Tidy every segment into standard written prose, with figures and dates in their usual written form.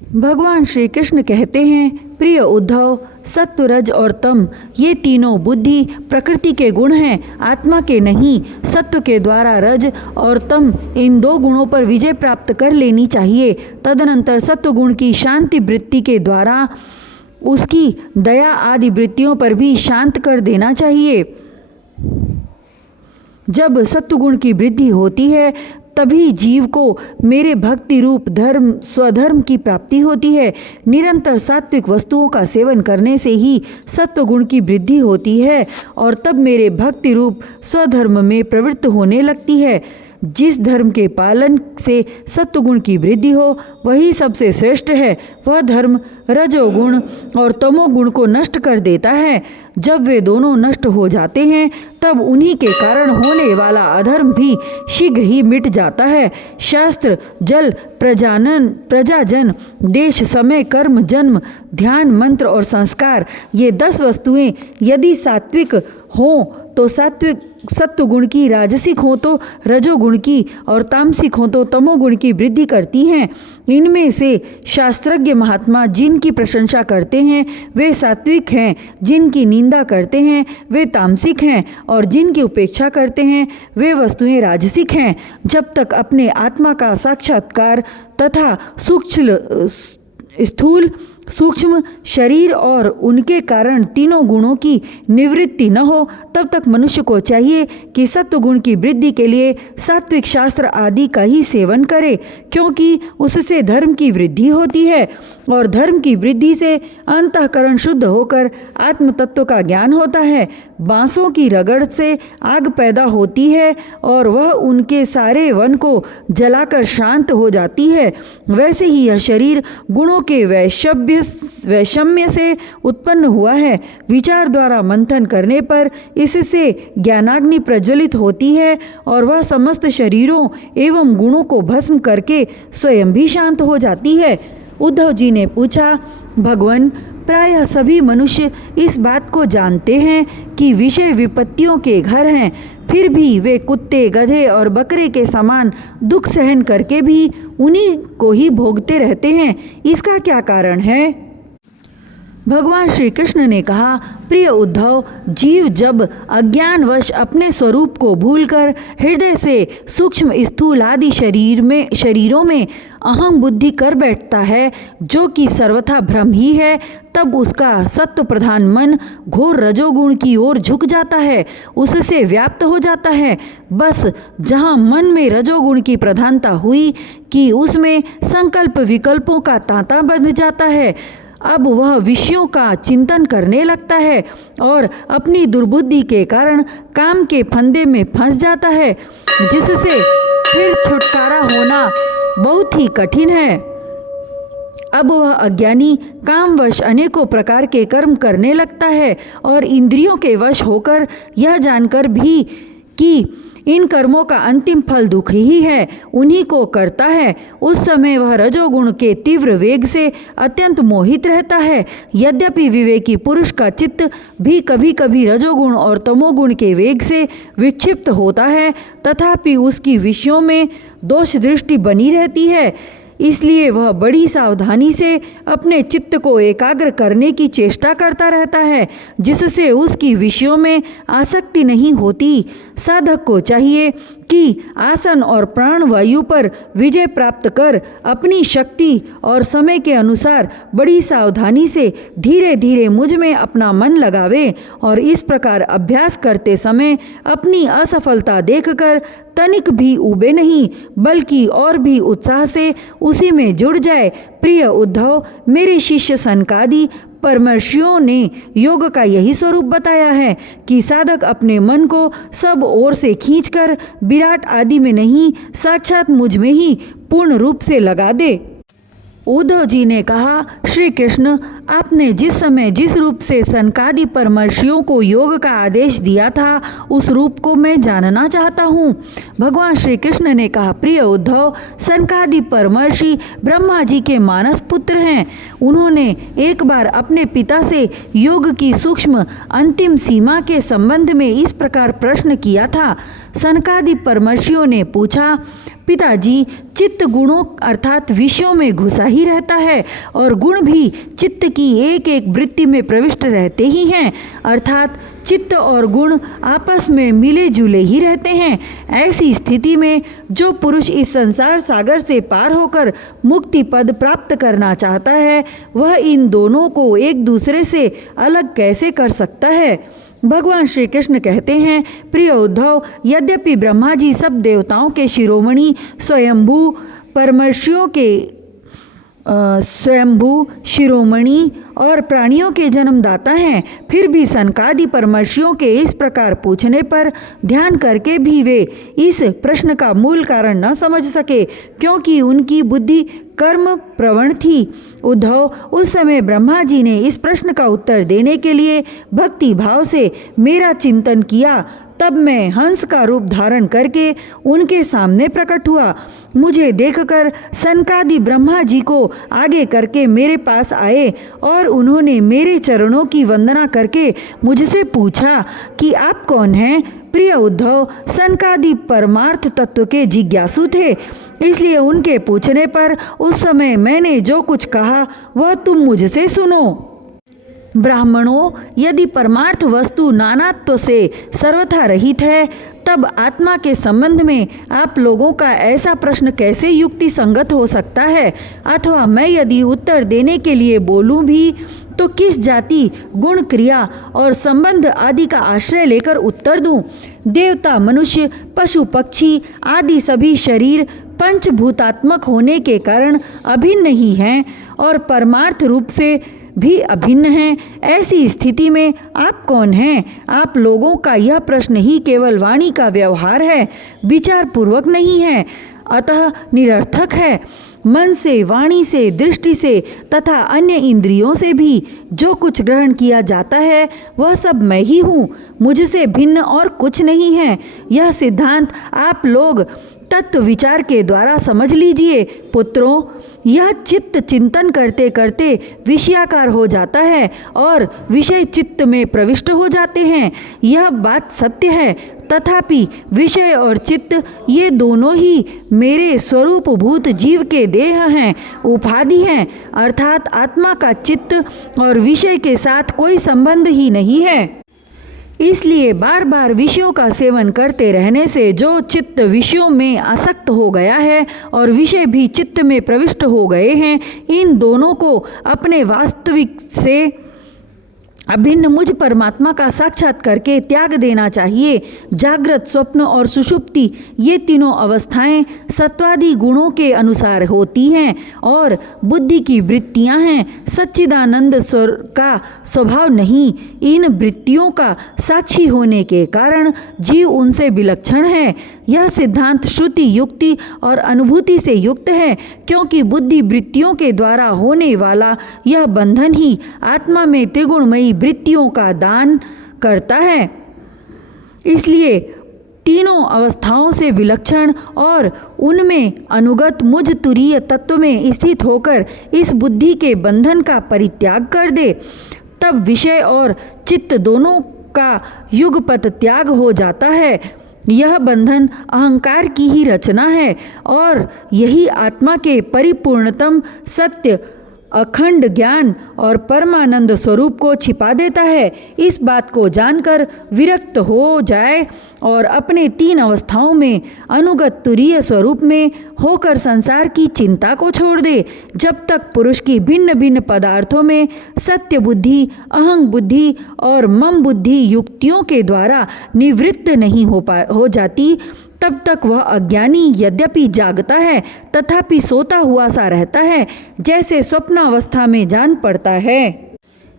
भगवान श्री कृष्ण कहते हैं, प्रिय उद्धव, सत्व, रज और तम ये तीनों बुद्धि प्रकृति के गुण हैं, आत्मा के नहीं। सत्व के द्वारा रज और तम इन दो गुणों पर विजय प्राप्त कर लेनी चाहिए। तदनंतर सत्व गुण की शांति वृत्ति के द्वारा उसकी दया आदि वृत्तियों पर भी शांत कर देना चाहिए। जब सत्वगुण की वृद्धि होती है तभी जीव को मेरे भक्ति रूप धर्म स्वधर्म की प्राप्ति होती है। निरंतर सात्विक वस्तुओं का सेवन करने से ही सत्वगुण की वृद्धि होती है और तब मेरे भक्ति रूप स्वधर्म में प्रवृत्त होने लगती है। जिस धर्म के पालन से सत्वगुण की वृद्धि हो वही सबसे श्रेष्ठ है। वह धर्म रजोगुण और तमोगुण को नष्ट कर देता है। जब वे दोनों नष्ट हो जाते हैं तब उन्हीं के कारण होने वाला अधर्म भी शीघ्र ही मिट जाता है। शास्त्र, जल, प्रजाजन, देश, समय, कर्म, जन्म, ध्यान, मंत्र और संस्कार ये 10 वस्तुएं यदि सात्विक हों तो सत्वगुण की, राजसिक हो तो रजोगुण की और तामसिक हो तो तमोगुण की वृद्धि करती हैं। इनमें से शास्त्रज्ञ महात्मा जिनकी प्रशंसा करते हैं वे सात्विक हैं, जिनकी निंदा करते हैं वे तामसिक हैं और जिनकी उपेक्षा करते हैं वे वस्तुएं राजसिक हैं। जब तक अपने आत्मा का साक्षात्कार तथा स्थूल सूक्ष्म शरीर और उनके कारण तीनों गुणों की निवृत्ति न हो तब तक मनुष्य को चाहिए कि सत्वगुण की वृद्धि के लिए सात्विक शास्त्र आदि का ही सेवन करे, क्योंकि उससे धर्म की वृद्धि होती है और धर्म की वृद्धि से अंतःकरण शुद्ध होकर आत्म तत्व का ज्ञान होता है। बांसों की रगड़ से आग पैदा होती है और वह उनके सारे वन को जलाकर शांत हो जाती है। वैसे ही यह शरीर गुणों के वैषम्य से उत्पन्न हुआ है। विचार द्वारा मंथन करने पर इससे ज्ञानाग्नि प्रज्वलित होती है और वह समस्त शरीरों एवं गुणों को भस्म करके स्वयं भी शांत हो जाती है। उद्धव जी ने पूछा, भगवान, प्रायः सभी मनुष्य इस बात को जानते हैं कि विषय विपत्तियों के घर हैं, फिर भी वे कुत्ते, गधे और बकरे के समान दुख सहन करके भी उन्हीं को ही भोगते रहते हैं। इसका क्या कारण है? भगवान श्री कृष्ण ने कहा, प्रिय उद्धव, जीव जब अज्ञानवश अपने स्वरूप को भूलकर हृदय से सूक्ष्म स्थूल आदि शरीरों में अहम बुद्धि कर बैठता है, जो कि सर्वथा भ्रम ही है, तब उसका सत्व प्रधान मन घोर रजोगुण की ओर झुक जाता है, उससे व्याप्त हो जाता है। बस जहाँ मन में रजोगुण की प्रधानता हुई कि उसमें संकल्प विकल्पों का तांता बंध जाता है, अब वह विषयों का चिंतन करने लगता है और अपनी दुर्बुद्धि के कारण काम के फंदे में फंस जाता है, जिससे फिर छुटकारा होना बहुत ही कठिन है। अब वह अज्ञानी कामवश अनेकों प्रकार के कर्म करने लगता है और इंद्रियों के वश होकर यह जानकर भी कि इन कर्मों का अंतिम फल दुख ही है, उन्हीं को करता है। उस समय वह रजोगुण के तीव्र वेग से अत्यंत मोहित रहता है। यद्यपि विवेकी पुरुष का चित्त भी कभी कभी रजोगुण और तमोगुण के वेग से विक्षिप्त होता है, तथापि उसकी विषयों में दोष दृष्टि बनी रहती है। इसलिए वह बड़ी सावधानी से अपने चित्त को एकाग्र करने की चेष्टा करता रहता है, जिससे उसकी विषयों में आसक्ति नहीं होती। साधक को चाहिए कि आसन और प्राण वायु पर विजय प्राप्त कर अपनी शक्ति और समय के अनुसार बड़ी सावधानी से धीरे धीरे मुझ में अपना मन लगावे और इस प्रकार अभ्यास करते समय अपनी असफलता देखकर तनिक भी ऊबे नहीं, बल्कि और भी उत्साह से उसी में जुड़ जाए। प्रिय उद्धव, मेरे शिष्य सनकादि परमर्षियों ने योग का यही स्वरूप बताया है कि साधक अपने मन को सब ओर से खींचकर विराट आदि में नहीं, साक्षात मुझ में ही पूर्ण रूप से लगा दे। उद्धव जी ने कहा, श्री कृष्ण, आपने जिस समय जिस रूप से सनकादि परमर्षियों को योग का आदेश दिया था उस रूप को मैं जानना चाहता हूँ। भगवान श्री कृष्ण ने कहा, प्रिय उद्धव, सनकादि परमर्षि ब्रह्मा जी के मानस पुत्र हैं। उन्होंने एक बार अपने पिता से योग की सूक्ष्म अंतिम सीमा के संबंध में इस प्रकार प्रश्न किया था, सनकादि परमर्षियों ने पूछा, पिताजी, चित्त गुणों अर्थात विषयों में घुसा ही रहता है और गुण भी चित्त की एक एक वृत्ति में प्रविष्ट रहते ही हैं, अर्थात चित्त और गुण आपस में मिले जुले ही रहते हैं। ऐसी स्थिति में जो पुरुष इस संसार सागर से पार होकर मुक्ति पद प्राप्त करना चाहता है, वह इन दोनों को एक दूसरे से अलग कैसे कर सकता है? भगवान श्री कृष्ण कहते हैं, प्रिय उद्धव, यद्यपि ब्रह्मा जी सब देवताओं के शिरोमणि स्वयंभू परमर्षियों के स्वयंभू शिरोमणि और प्राणियों के जन्मदाता हैं, फिर भी सनकादि परमर्षियों के इस प्रकार पूछने पर ध्यान करके भी वे इस प्रश्न का मूल कारण न समझ सके, क्योंकि उनकी बुद्धि कर्म प्रवण थी। उद्धव, उस समय ब्रह्मा जी ने इस प्रश्न का उत्तर देने के लिए भक्ति भाव से मेरा चिंतन किया। तब मैं हंस का रूप धारण करके उनके सामने प्रकट हुआ। मुझे देखकर सनकादि ब्रह्मा जी को आगे करके मेरे पास आए और उन्होंने मेरे चरणों की वंदना करके मुझसे पूछा कि आप कौन हैं? प्रिय उद्धव, सनकादि परमार्थ तत्व के जिज्ञासु थे, इसलिए उनके पूछने पर उस समय मैंने जो कुछ कहा वह तुम मुझसे सुनो। ब्राह्मणों, यदि परमार्थ वस्तु नानात्व से सर्वथा रहित है, तब आत्मा के संबंध में आप लोगों का ऐसा प्रश्न कैसे युक्ति संगत हो सकता है? अथवा मैं यदि उत्तर देने के लिए बोलूं भी तो किस जाति, गुण, क्रिया और संबंध आदि का आश्रय लेकर उत्तर दूं? देवता, मनुष्य, पशु, पक्षी आदि सभी शरीर पंचभूतात्मक होने के कारण अभिन्न ही हैं और परमार्थ रूप से भी अभिन्न हैं। ऐसी स्थिति में आप कौन हैं? आप लोगों का यह प्रश्न ही केवल वाणी का व्यवहार है, विचार पूर्वक नहीं है, अतः निरर्थक है। मन से, वाणी से, दृष्टि से तथा अन्य इंद्रियों से भी जो कुछ ग्रहण किया जाता है वह सब मैं ही हूँ, मुझसे भिन्न और कुछ नहीं है। यह सिद्धांत आप लोग तत्व विचार के द्वारा समझ लीजिए। पुत्रों, यह चित्त चिंतन करते करते विषयाकार हो जाता है और विषय चित्त में प्रविष्ट हो जाते हैं। यह बात सत्य है, तथापि विषय और चित्त ये दोनों ही मेरे स्वरूपभूत जीव के देह हैं, उपाधि हैं, अर्थात आत्मा का चित्त और विषय के साथ कोई संबंध ही नहीं है। इसलिए बार बार विषयों का सेवन करते रहने से जो चित्त विषयों में आसक्त हो गया है और विषय भी चित्त में प्रविष्ट हो गए हैं, इन दोनों को अपने वास्तविक से अभिन्न मुझ परमात्मा का साक्षात करके त्याग देना चाहिए। जागृत, स्वप्न और सुषुप्ति ये तीनों अवस्थाएं सत्वादि गुणों के अनुसार होती हैं और बुद्धि की वृत्तियां हैं, सच्चिदानंद स्वर का स्वभाव नहीं। इन वृत्तियों का साक्षी होने के कारण जीव उनसे विलक्षण है। यह सिद्धांत श्रुति, युक्ति और अनुभूति से युक्त है, क्योंकि बुद्धि वृत्तियों के द्वारा होने वाला यह बंधन ही आत्मा में त्रिगुणमयी वृत्तियों का दान करता है। इसलिए तीनों अवस्थाओं से विलक्षण और उनमें अनुगत मुझ तुरीय तत्व में स्थित होकर इस बुद्धि के बंधन का परित्याग कर दे, तब विषय और चित्त दोनों का युगपत त्याग हो जाता है। यह बंधन अहंकार की ही रचना है और यही आत्मा के परिपूर्णतम सत्य, अखंड ज्ञान और परमानंद स्वरूप को छिपा देता है। इस बात को जानकर विरक्त हो जाए और अपने तीन अवस्थाओं में अनुगत तुरीय स्वरूप में होकर संसार की चिंता को छोड़ दे। जब तक पुरुष की भिन्न भिन्न पदार्थों में सत्य बुद्धि, अहंग बुद्धि और मम बुद्धि युक्तियों के द्वारा निवृत्त नहीं हो जाती, तब तक वह अज्ञानी यद्यपि जागता है तथापि सोता हुआ सा रहता है। जैसे स्वप्न अवस्था में जान पड़ता है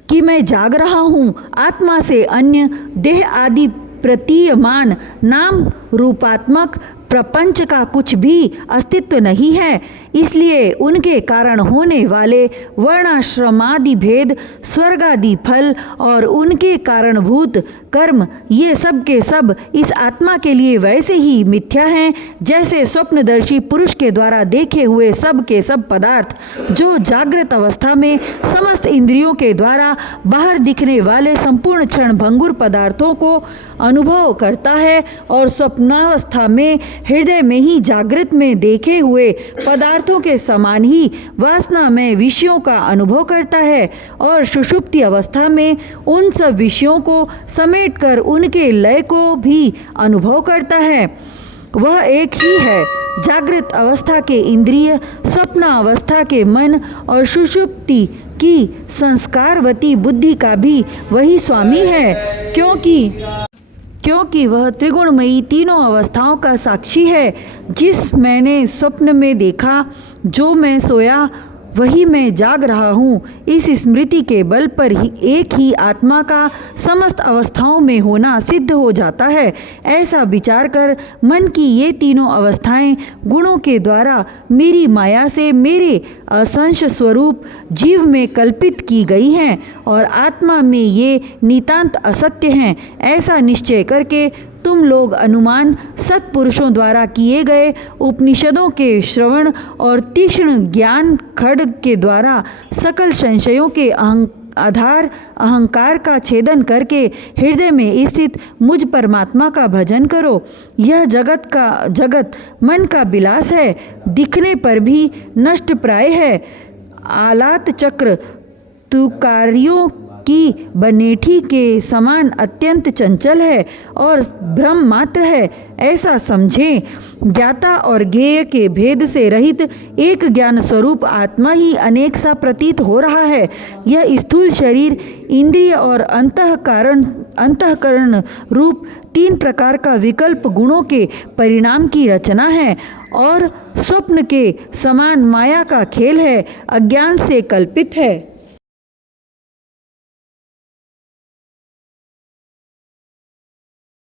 कि मैं जाग रहा हूँ, आत्मा से अन्य देह आदि प्रतीयमान नाम रूपात्मक प्रपंच का कुछ भी अस्तित्व नहीं है। इसलिए उनके कारण होने वाले वर्णाश्रमादि भेद, स्वर्गादि फल और उनके कारणभूत कर्म ये सब के सब इस आत्मा के लिए वैसे ही मिथ्या हैं जैसे स्वप्नदर्शी पुरुष के द्वारा देखे हुए सब के सब पदार्थ, जो जागृत अवस्था में समस्त इंद्रियों के द्वारा बाहर दिखने वाले संपूर्ण क्षण भंगुर पदार्थों को अनुभव करता है और स्वप्न स्वप्नावस्था में हृदय में ही जागृत में देखे हुए पदार्थों के समान ही वासना में विषयों का अनुभव करता है और सुषुप्ति अवस्था में उन सब विषयों को समेटकर उनके लय को भी अनुभव करता है। वह एक ही है। जागृत अवस्था के इंद्रिय, स्वप्न अवस्था के मन और सुषुप्ति की संस्कारवती बुद्धि का भी वही स्वामी है, क्योंकि वह त्रिगुणमयी तीनों अवस्थाओं का साक्षी है। जिस मैंने स्वप्न में देखा, जो मैं सोया वही मैं जाग रहा हूँ, इस स्मृति के बल पर ही एक ही आत्मा का समस्त अवस्थाओं में होना सिद्ध हो जाता है। ऐसा विचार कर मन की ये तीनों अवस्थाएं गुणों के द्वारा मेरी माया से मेरे असंश स्वरूप जीव में कल्पित की गई हैं और आत्मा में ये नितांत असत्य हैं। ऐसा निश्चय करके तुम लोग अनुमान सत्पुरुषों द्वारा किए गए उपनिषदों के श्रवण और तीक्ष्ण ज्ञान खड्ग के द्वारा सकल संशयों के आधार अहंकार का छेदन करके हृदय में स्थित मुझ परमात्मा का भजन करो। यह जगत मन का विलास है, दिखने पर भी नष्ट प्राय है। आलात चक्र तुकारियों की बनेठी के समान अत्यंत चंचल है और भ्रम मात्र है, ऐसा समझें। ज्ञाता और ज्ञेय के भेद से रहित एक ज्ञान स्वरूप आत्मा ही अनेक सा प्रतीत हो रहा है। यह स्थूल शरीर, इंद्रिय और अंतःकरण रूप तीन प्रकार का विकल्प गुणों के परिणाम की रचना है और स्वप्न के समान माया का खेल है, अज्ञान से कल्पित है।